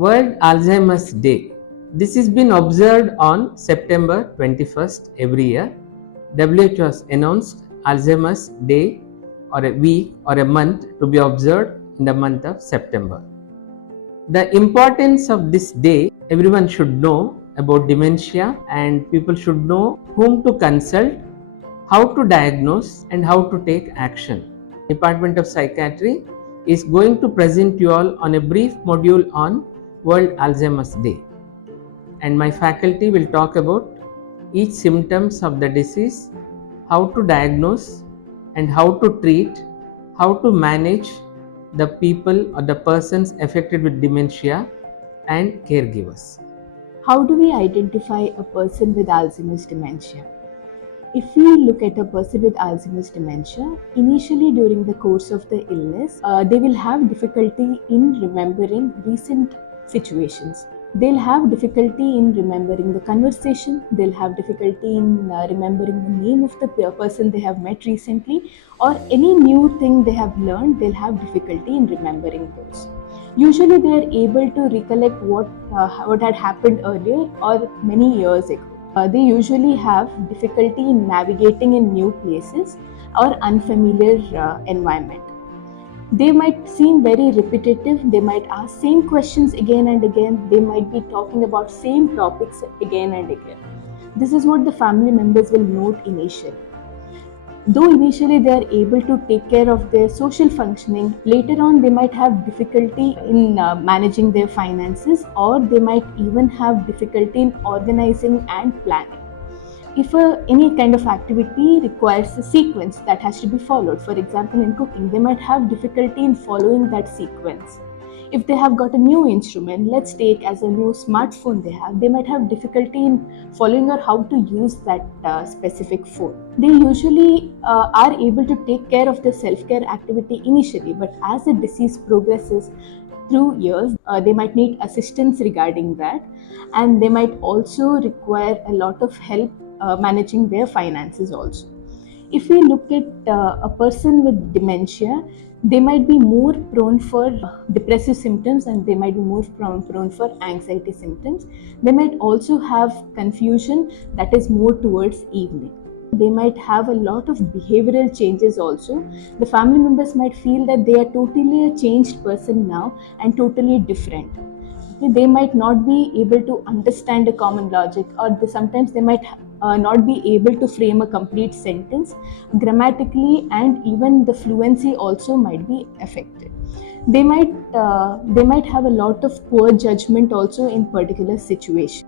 World Alzheimer's Day. This has been observed on September 21st every year. WHO has announced Alzheimer's Day or a week or a month to be observed in the month of September. The importance of this day, everyone should know about dementia, and people should know whom to consult, how to diagnose, and how to take action. Department of Psychiatry is going to present you all on a brief module on World Alzheimer's Day, and my faculty will talk about each symptoms of the disease, how to diagnose and how to treat, how to manage the people or the persons affected with dementia, and caregivers. How do we identify a person with Alzheimer's dementia? If we look at a person with Alzheimer's dementia, initially during the course of the illness, they will have difficulty in remembering recent situations. They'll have difficulty in remembering the conversation, they'll have difficulty in remembering the name of the person they have met recently, or any new thing they have learned, they'll have difficulty in remembering those. Usually, they are able to recollect what had happened earlier or many years ago. They usually have difficulty in navigating in new places or unfamiliar environment. They might seem very repetitive, they might ask same questions again and again, they might be talking about same topics again and again. This is what the family members will note initially. Though initially they are able to take care of their social functioning, later on they might have difficulty in managing their finances, or they might even have difficulty in organizing and planning. If any kind of activity requires a sequence that has to be followed, for example in cooking, they might have difficulty in following that sequence. If they have got a new instrument, let's take as a new smartphone they might have difficulty in following or how to use that specific phone. They usually are able to take care of the self-care activity initially, but as the disease progresses through years, they might need assistance regarding that, and they might also require a lot of help managing their finances also. If we look at a person with dementia, they might be more prone for depressive symptoms, and they might be more prone for anxiety symptoms. They might also have confusion that is more towards evening. They might have a lot of behavioral changes also. The family members might feel that they are totally a changed person now and totally different. They might not be able to understand a common logic, or sometimes they might not be able to frame a complete sentence grammatically, and even the fluency also might be affected. They might have a lot of poor judgment also in particular situation.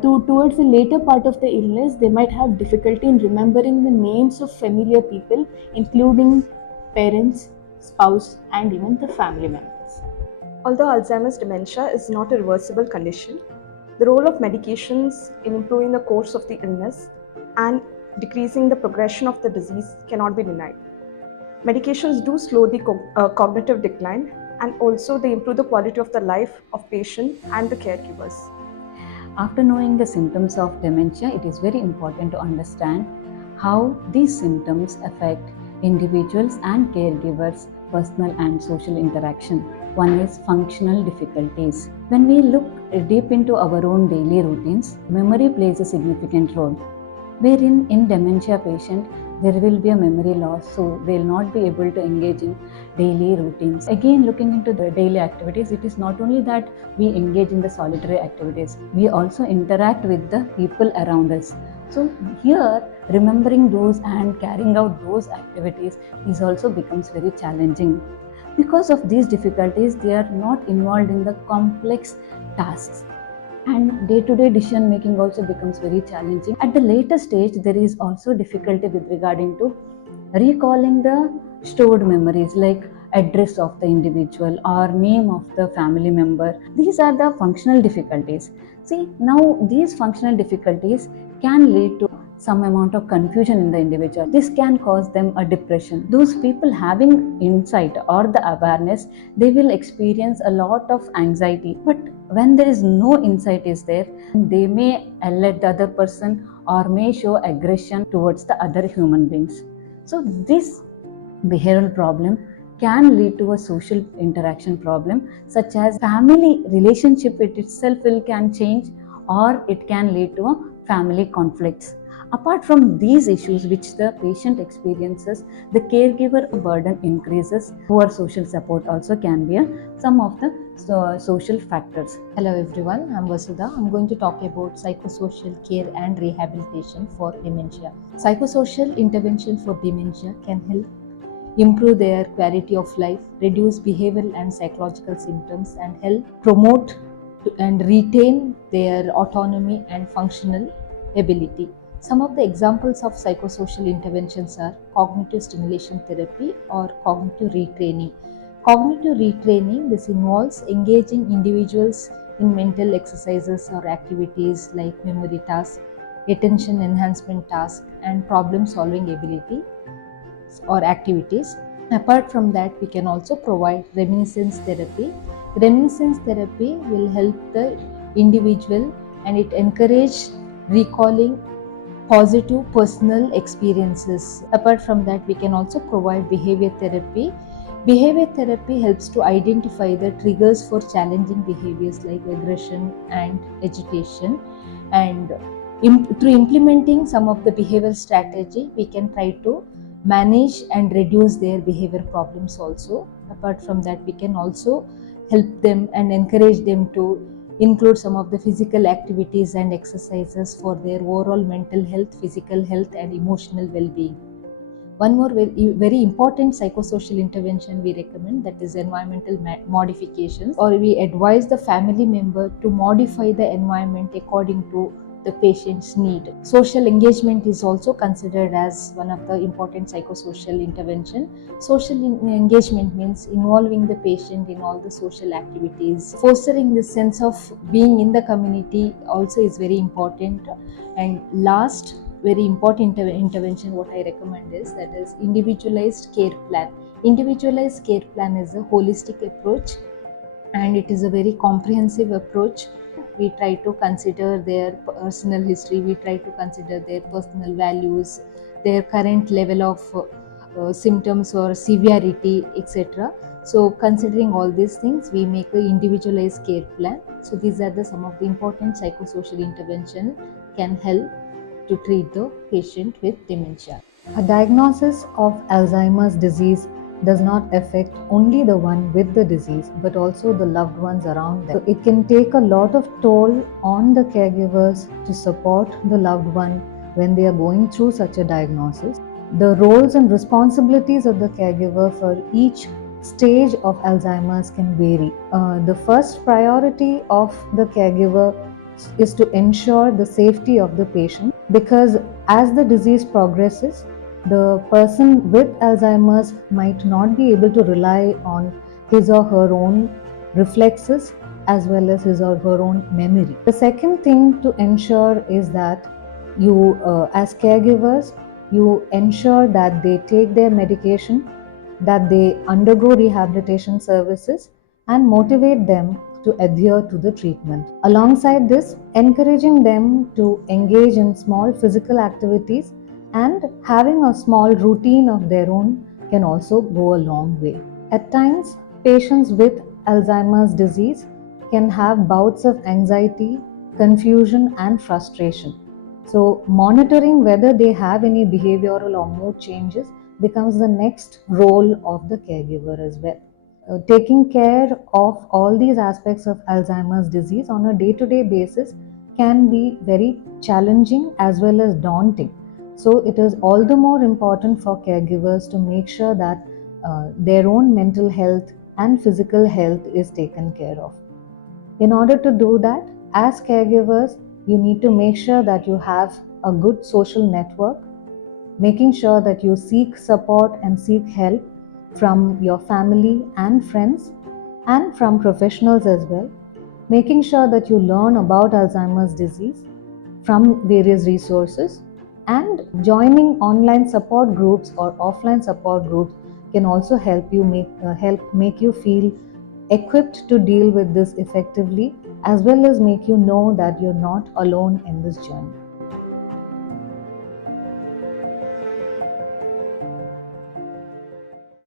Towards the later part of the illness, they might have difficulty in remembering the names of familiar people, including parents, spouse, and even the family members. Although Alzheimer's dementia is not a reversible condition, the role of medications in improving the course of the illness and decreasing the progression of the disease cannot be denied. Medications do slow the cognitive decline, and also they improve the quality of the life of patient and the caregivers. After knowing the symptoms of dementia, it is very important to understand how these symptoms affect individuals and caregivers' personal and social interaction. One is functional difficulties. When we look deep into our own daily routines, memory plays a significant role. Wherein in dementia patient, there will be a memory loss, so they will not be able to engage in daily routines. Again, looking into the daily activities, it is not only that we engage in the solitary activities, we also interact with the people around us. So here, remembering those and carrying out those activities is also becomes very challenging. Because of these difficulties, they are not involved in the complex tasks, and day-to-day decision making also becomes very challenging. At the later stage, there is also difficulty with regarding to recalling the stored memories, like address of the individual or name of the family member. These are the functional difficulties. See, now these functional difficulties can lead to some amount of confusion in the individual. This can cause them a depression. Those people having insight or the awareness, they will experience a lot of anxiety. But when there is no insight is there, they may alert the other person or may show aggression towards the other human beings. So this behavioral problem can lead to a social interaction problem, such as family relationship it itself can change, or it can lead to a family conflicts. Apart from these issues which the patient experiences, the caregiver burden increases. Poor social support also can be some of the social factors. Hello everyone, I'm Vasudha. I'm going to talk about psychosocial care and rehabilitation for dementia. Psychosocial intervention for dementia can help improve their quality of life, reduce behavioral and psychological symptoms, and help promote and retain their autonomy and functional ability. Some of the examples of psychosocial interventions are cognitive stimulation therapy or cognitive retraining. Cognitive retraining, this involves engaging individuals in mental exercises or activities like memory tasks, attention enhancement tasks, and problem solving ability or activities. Apart from that, we can also provide reminiscence therapy. Reminiscence therapy will help the individual and it encourages recalling positive personal experiences. Apart from that, we can also provide behavior therapy. Behavior therapy helps to identify the triggers for challenging behaviors like aggression and agitation, and through implementing some of the behavioral strategy, we can try to manage and reduce their behavior problems also. Apart from that, we can also help them and encourage them to include some of the physical activities and exercises for their overall mental health, physical health, and emotional well-being. One more very important psychosocial intervention we recommend, that is environmental modifications, or we advise the family member to modify the environment according to the patient's need. Social engagement is also considered as one of the important psychosocial intervention. Social engagement means involving the patient in all the social activities. Fostering this sense of being in the community also is very important. And last very important intervention what I recommend is, that is individualized care plan. Individualized care plan is a holistic approach and it is a very comprehensive approach. We try to consider their personal history, we try to consider their personal values, their current level of symptoms or severity, etc. So considering all these things, we make an individualized care plan. So these are the some of the important psychosocial intervention can help to treat the patient with dementia. A diagnosis of Alzheimer's disease does not affect only the one with the disease but also the loved ones around them. So it can take a lot of toll on the caregivers to support the loved one when they are going through such a diagnosis. The roles and responsibilities of the caregiver for each stage of Alzheimer's can vary. The first priority of the caregiver is to ensure the safety of the patient, because as the disease progresses, the person with Alzheimer's might not be able to rely on his or her own reflexes as well as his or her own memory. The second thing to ensure is that you, as caregivers, you ensure that they take their medication, that they undergo rehabilitation services, and motivate them to adhere to the treatment. Alongside this, encouraging them to engage in small physical activities and having a small routine of their own can also go a long way. At times, patients with Alzheimer's disease can have bouts of anxiety, confusion, and frustration. So, monitoring whether they have any behavioral or mood changes becomes the next role of the caregiver as well. Taking care of all these aspects of Alzheimer's disease on a day-to-day basis can be very challenging as well as daunting. So it is all the more important for caregivers to make sure that their own mental health and physical health is taken care of. In order to do that, as caregivers, you need to make sure that you have a good social network, making sure that you seek support and seek help from your family and friends and from professionals as well, making sure that you learn about Alzheimer's disease from various resources, and joining online support groups or offline support groups can also help make you feel equipped to deal with this effectively, as well as make you know that you're not alone in this journey.